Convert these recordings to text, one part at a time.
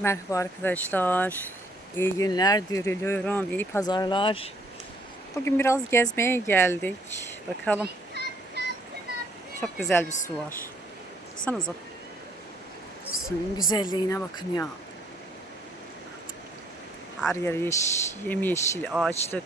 Merhaba arkadaşlar. İyi günler diliyorum. İyi pazarlar. Bugün biraz gezmeye geldik. Bakalım. Çok güzel bir su var. Baksanıza. Suyun güzelliğine bakın ya. Her yer yeş, yemyeşil ağaçlık.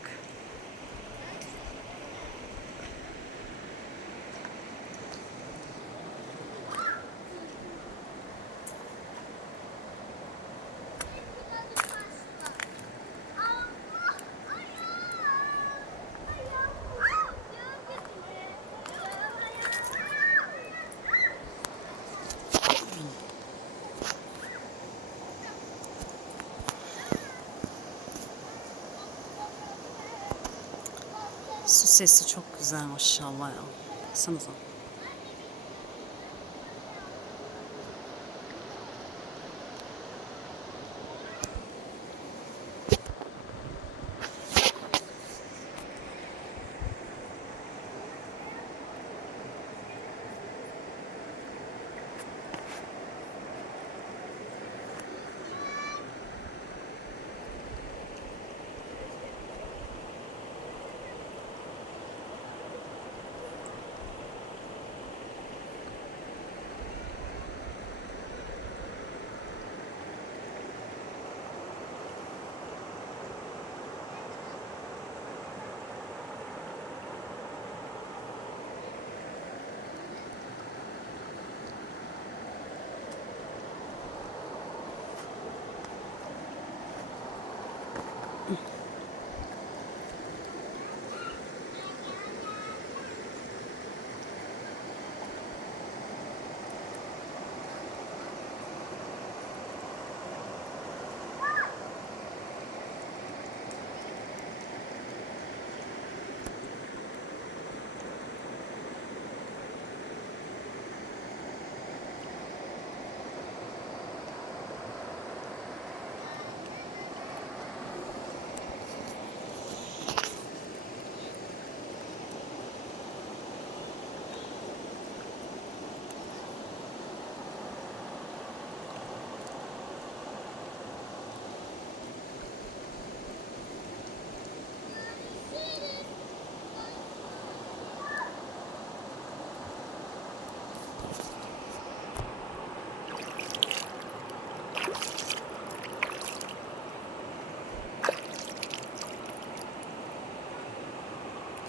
Sesi çok güzel maşallah ya. Baksanıza.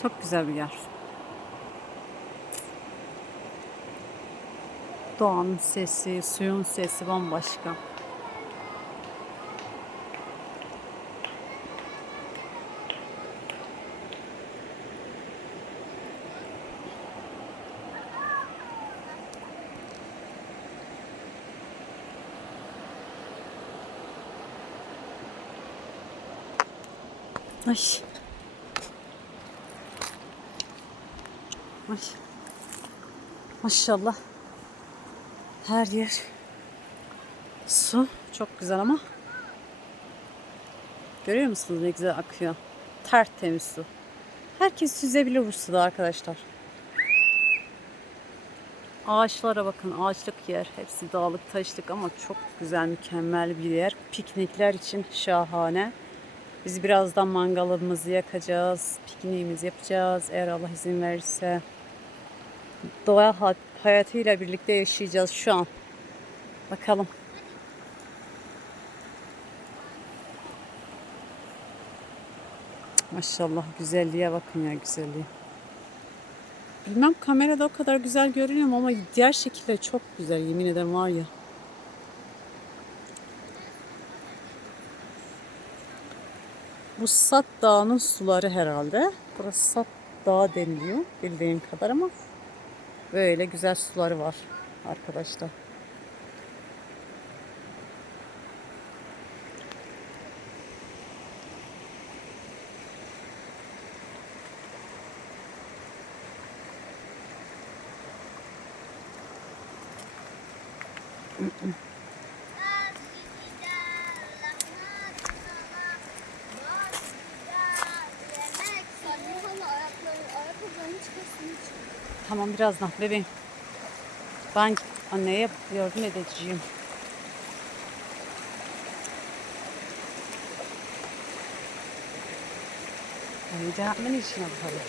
Çok güzel bir yer. Doğanın sesi, suyun sesi bambaşka. Ay. Ay. Maşallah. Her yer su. Çok güzel ama. Görüyor musunuz ne güzel akıyor. Tertemiz su. Herkes yüzebilir bu suda arkadaşlar. Ağaçlara bakın. Ağaçlık yer. Hepsi dağlık taşlık ama çok güzel mükemmel bir yer. Piknikler için şahane. Biz birazdan mangalımızı yakacağız. Pikniğimizi yapacağız. Eğer Allah izin verirse doğa ha- hayatıyla birlikte yaşayacağız şu an. Bakalım. Maşallah güzelliğe bakın ya güzelliğe. Bilmem kamerada o kadar güzel görünüyor ama diğer şekilde çok güzel yemin ederim var ya. Bu Sat Dağı'nın suları herhalde. Burası Sat Dağı deniliyor bildiğim kadar ama böyle güzel suları var arkadaşlar. Tamam birazdan bebeğim. Ben anneye yardım edeceğim. Ay, da yapmanın içine bakalım.